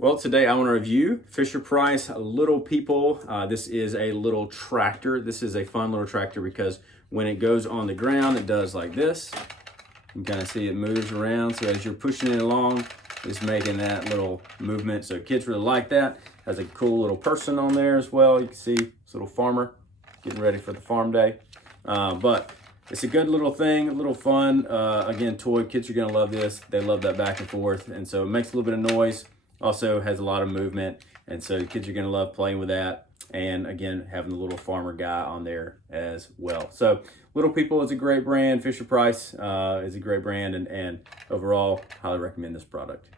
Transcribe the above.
Well, today I want to review Fisher-Price Little People. This is a little tractor. This is a fun little tractor because when it goes on the ground, it does like this. You can kind of see it moves around. So as you're pushing it along, it's making that little movement. So kids really like that. Has a cool little person on there as well. You can see this little farmer getting ready for the farm day. But it's a good little thing, a little fun. Again, toy. Kids are going to love this. They love that back and forth. And so it makes a little bit of noise. Also has a lot of movement, and so the kids are going to love playing with that. And again, having the little farmer guy on there as well. So Little People is a great brand. Fisher-Price is a great brand, and overall, highly recommend this product.